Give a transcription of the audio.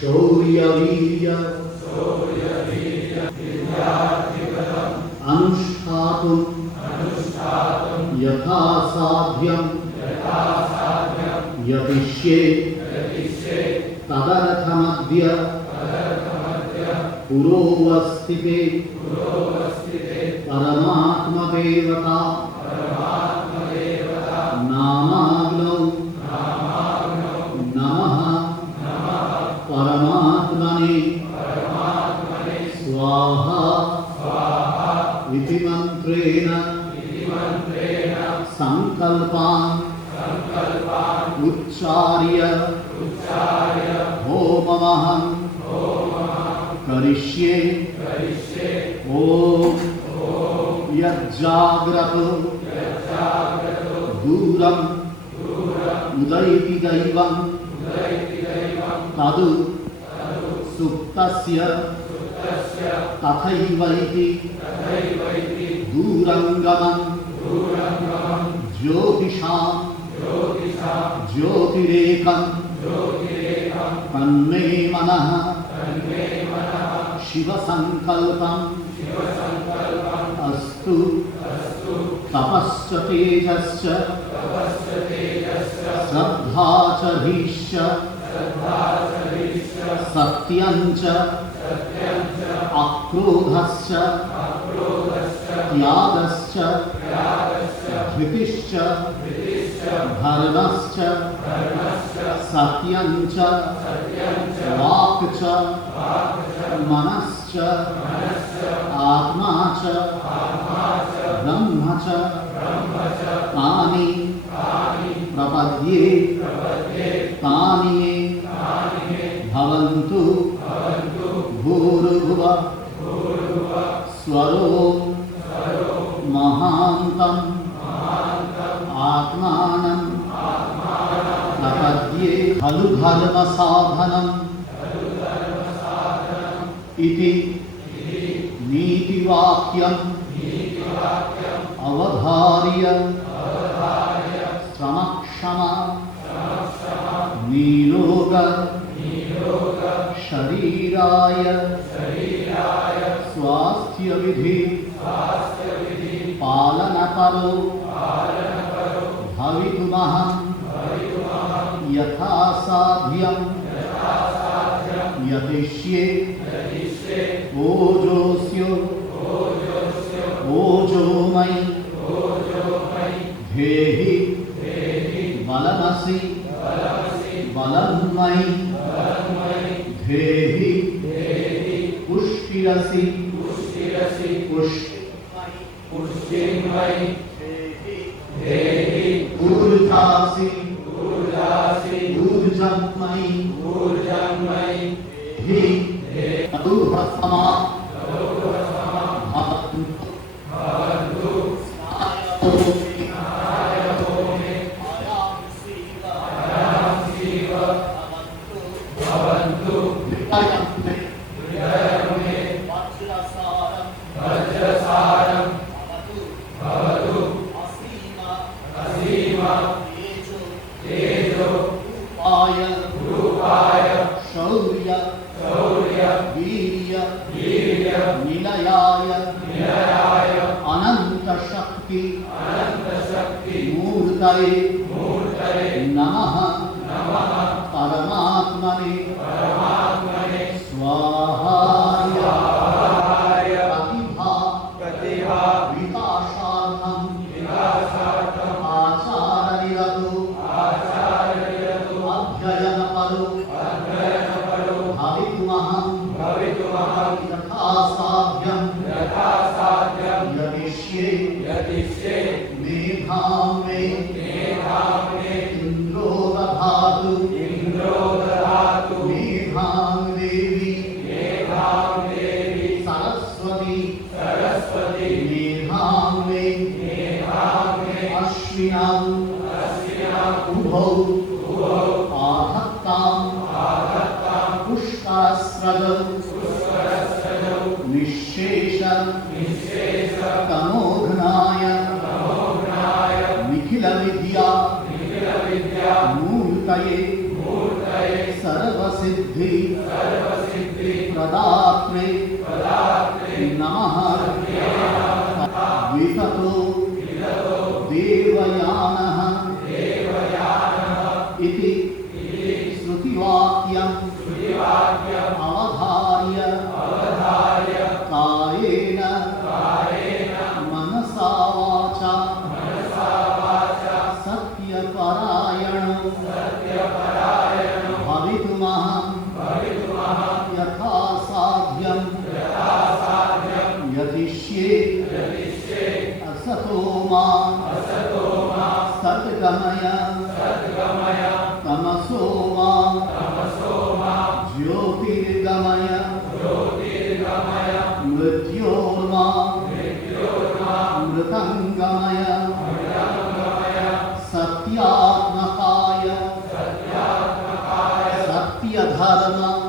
शौर्यवीर्य अनुष्ठातुं यथा साध्यं यतिष्ये तदर्थमद्य पुरोवस्थिते परमात्मदेवता नामाग्नौ नमः परमात्मने स्वाहा इति मंत्रेण संकल्पान् उच्चार्य होममहं करिष्ये ॐ यज्जाग्रतो दूरम् उदयति दैवं तदु सुप्तस्य तथैवैति दूरंगमं ज्योतिषां ज्योतिरेकं तन्मे मनः शिवसंकल्पम् अस्तु तपश्च तेजश्च श्रद्धा च धीश्च सत्यञ्च अक्रोधश्च त्यागश्च धृतिश्च धर्मश्च सत्यञ्च वाक् च मनश्च आत्मा च ब्रह्म च तानि प्रपद्ये तानि मे भवन्तु भूर्भुवः स्वरो महान्तम् आत्मानं प्रपद्ये खलु धर्मसाधनम् इति नीतिवाक्यम् अवधार्य समक्षमा नीरोग शरीराय स्वास्थ्य विधि पालनपरो भवितुमहं यथा साध्यं यतिष्ये ओजोस्यो ओजोमयि धेहि बलमसि बलन्मयि धेहि पुष्टिरसि पुष्टिमयि धेहि ऊर्जासि ऊर्जन्मयि हि तदुपसमा भवन्तु मूर्तये नमः परमात्मने स्वाहा प्रतिभा विकासार्थं आचार्यतो अध्ययनपरो भवितुमहं यथा साध्यं यतिष्ये मेधां मे इंद्रो दधातु मेधां देवी सरस्वती मेधां मे अश्विनां उभौ आधत्तां पुष्करस्रजौ निःशेष तमोघ्नाय निखिल विद्या मूर्तये सर्वसिद्धि प्रदात्रे नमः विततो देवयानः इति श्रुतिवाक्यम् अवधार्य कायेन मनसा वाचा सत्यपरायणो भवितुमहं यथा साध्यं यतिष्ये असतो मा सद्गमय तमसो मा ज्योतिर्गमय मृत्योर्मा मृतंगमय सत्यात्मकाय सत्यधर्म